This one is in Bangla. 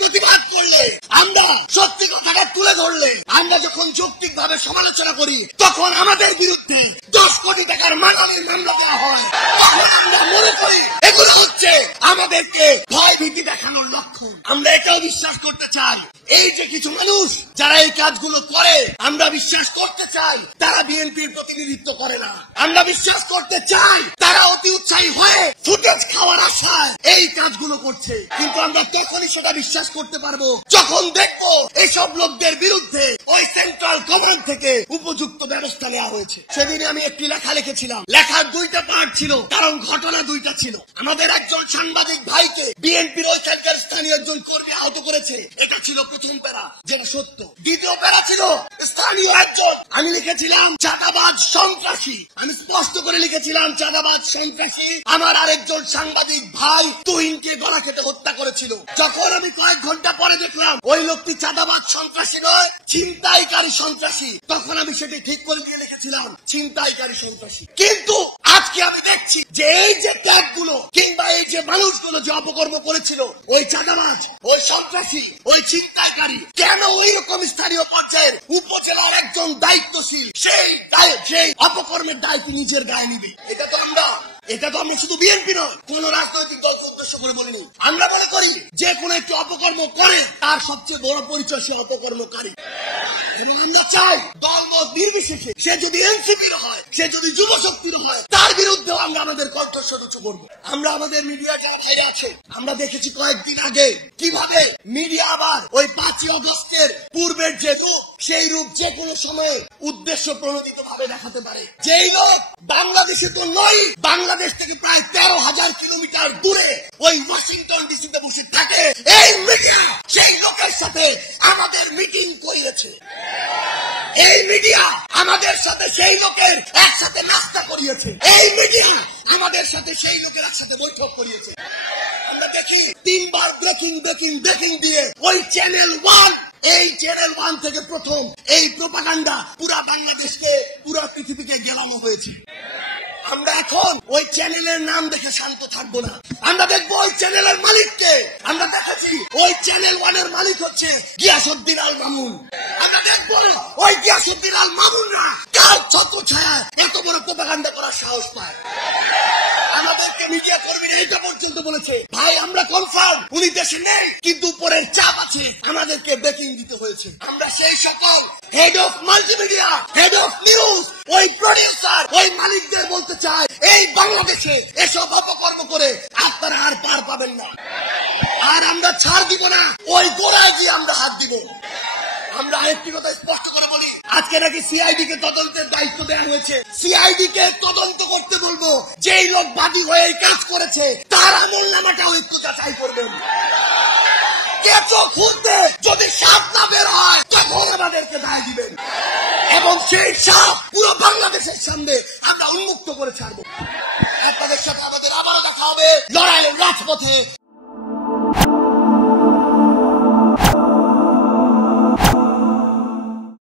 প্রতিবাদ করলে, আমরা সত্যি কথাটা তুলে ধরলে, আমরা যখন যৌক্তিক ভাবে সমালোচনা করি, তখন আমাদের বিরুদ্ধে 10 কোটি টাকার মানহানির মামলা দেওয়া হয়। আমরা মনে করি এগুলো হচ্ছে আমাদেরকে ভয় ভীতি দেখানোর লক্ষণ। আমরা এটাও বিশ্বাস করতে চাই, এই যে কিছু মানুষ যারা এই কাজগুলো করে, আমরা বিশ্বাস করতে চাই তারা বিএনপির প্রতিনিধিত্ব করে না। আমরা বিশ্বাস করতে চাই তারা অতি উৎসাহী হয়ে ফুটেজ খাওয়ার আশায় এই কাজগুলো করছে। কিন্তু আমরা তখনই সেটা বিশ্বাস করতে পারবো যখন দেখবো এইসব লোকদের বিরুদ্ধে ওই সেন্ট্রাল কমান্ড থেকে উপযুক্ত ব্যবস্থা নেওয়া হয়েছে। সেদিনে আমি একটি লেখা লিখেছিলাম, লেখার 2টা পার্ট ছিল, কারণ ঘটনা 2টা ছিল। আমাদের একজন সাংবাদিক ভাইকে বিএনপির ওইখানকার স্থানীয় একজন কর্মী আহত করেছে, এটা ছিল প্রথম প্যারা, যেটা সত্য। দ্বিতীয় প্যারা ছিল স্থানীয় একজন, আমি লিখেছিলাম চাঁদাবাজ সন্ত্রাসী, আমি স্পষ্ট করে লিখেছিলাম চাঁদাবাজ সন্ত্রাসী আমার আরেকজন সাংবাদিক ভাই তুহিনকে গলা কেটে হত্যা করেছিল। যখন আমি কয়েক ঘন্টা পরে দেখলাম ওই লোকটি চাঁদাবাজ সন্ত্রাসী নয়, ছিনতাইকারী সন্ত্রাসী, তখন আমি সেটি ঠিক করে দিয়ে লিখেছিলাম ছিনতাইকারী সন্ত্রাসী। কিন্তু আজকে আমি দেখছি যে এই যে ট্যাগগুলো কিংবা এই যে মানুষগুলো যে অপকর্ম করেছিল, ওই চাঁদাবাজ, ওই সন্ত্রাসী, ওই ছিনতাইকারী, কেন ওই রকম স্থানীয় পর্যায়ের উপজেলার একজন দায়িত্বশীল সেই অপকর্মের দায়িত্ব নিজের গায়ে নিবে? এটা তো আমরা শুধু বিএনপি নয়, কোন রাজনৈতিক দলকে উদ্দেশ্য করে বলিনি। আমরা মনে করি যে কোনো একটি অপকর্ম করে তার সবচেয়ে বড় পরিচয় সে অপকর্মকারী। এবং আমরা চাই দলমত নির্বিশেষে, সে যদি এনসিপির হয়, সে যদি যুব শক্তির হয়, তার বিরুদ্ধেও আমরা আমাদের কণ্ঠস্বর উঁচু করবো। আমরা আমাদের মিডিয়া যারা ভাই আছে, আমরা দেখেছি কয়েকদিন আগে কিভাবে মিডিয়া আবার ওই 5ই আগস্টের পূর্বের যে রূপ, সেই রূপ যে কোনো সময়ে উদ্দেশ্য প্রণোদিত ভাবে দেখাতে পারে। যেই লোক বাংলাদেশে তো নয়, বাংলাদেশ থেকে প্রায় 13,000 কিলোমিটার দূরে ওই ওয়াশিংটন ডিসিতে বসে থাকে, এই মিডিয়া সেই লোকের সাথে আমাদের মিটিং করিয়েছে। এই মিডিয়া আমাদের সাথে সেই লোকের একসাথে নাস্তা করিয়েছে। এই মিডিয়া আমাদের সাথে সেই লোকের একসাথে বৈঠক করিয়েছে। আমরা দেখি 3 বার ব্রেকিং দিয়ে ওই চ্যানেল 1, এই চ্যানেল 1 থেকে প্রথম এই প্রোপাগান্ডা পুরা বাংলাদেশকে, পুরা পৃথিবীকে গেলানো হয়েছে। আমরা এখন ওই চ্যানেলের নাম দেখে শান্ত থাকবো না, আমরা দেখবো ওই চ্যানেলের মালিককে। আমরা দেখেছি ওই চ্যানেল 1 এর মালিক হচ্ছে গিয়াসউদ্দিন আল মামুন। আমরা দেখবো ওই গিয়াসউদ্দিন আল মামুনরা কার ছত্র ছায়ায় এত বড় প্রোপাগান্ডা করার সাহস পায়। আমাদেরকে মিডিয়া কর্মী এইটা পর্যন্ত বলেছে, ভাই আমরা কনফার্ম উনি দেশে নেই, কিন্তু উপরের চাপ আছে, আমাদেরকে ব্রেকিং দিতে হয়েছে। আমরা সেই সকল head of multimedia, head of news, ওই প্রডিউসার, ওই মালিকদের বলতে চাই, এই বাংলাদেশে এসব অপকর্ম করে আপনারা আর পার পাবেন না। আর আমরা ছাড় দিব না, ওই গোড়ায় গিয়ে আমরা হাত দিব। আমরা আরেকটি কথা স্পষ্ট করে বলি, আজকে নাকি সিআইডি কে তদন্তের দায়িত্ব দেওয়া হয়েছে। সিআইডি কে তদন্ত করতে বলবো, যেই লোক বাদী হয়ে এই কাজ করেছে তার আমলনামাটাও একটু যাচাই করবেন। কেঁচো খুঁজতে যদি সাপ না বের হয়, তখন আমাদেরকে দায় দিবেন, এবং সেই সাপ পুরো বাংলাদেশের সামনে আমরা উন্মুক্ত করে ছাড়বো। আপনাদের সাথে আমাদের আবার দেখা হবে লড়াইয়ের রাজপথে।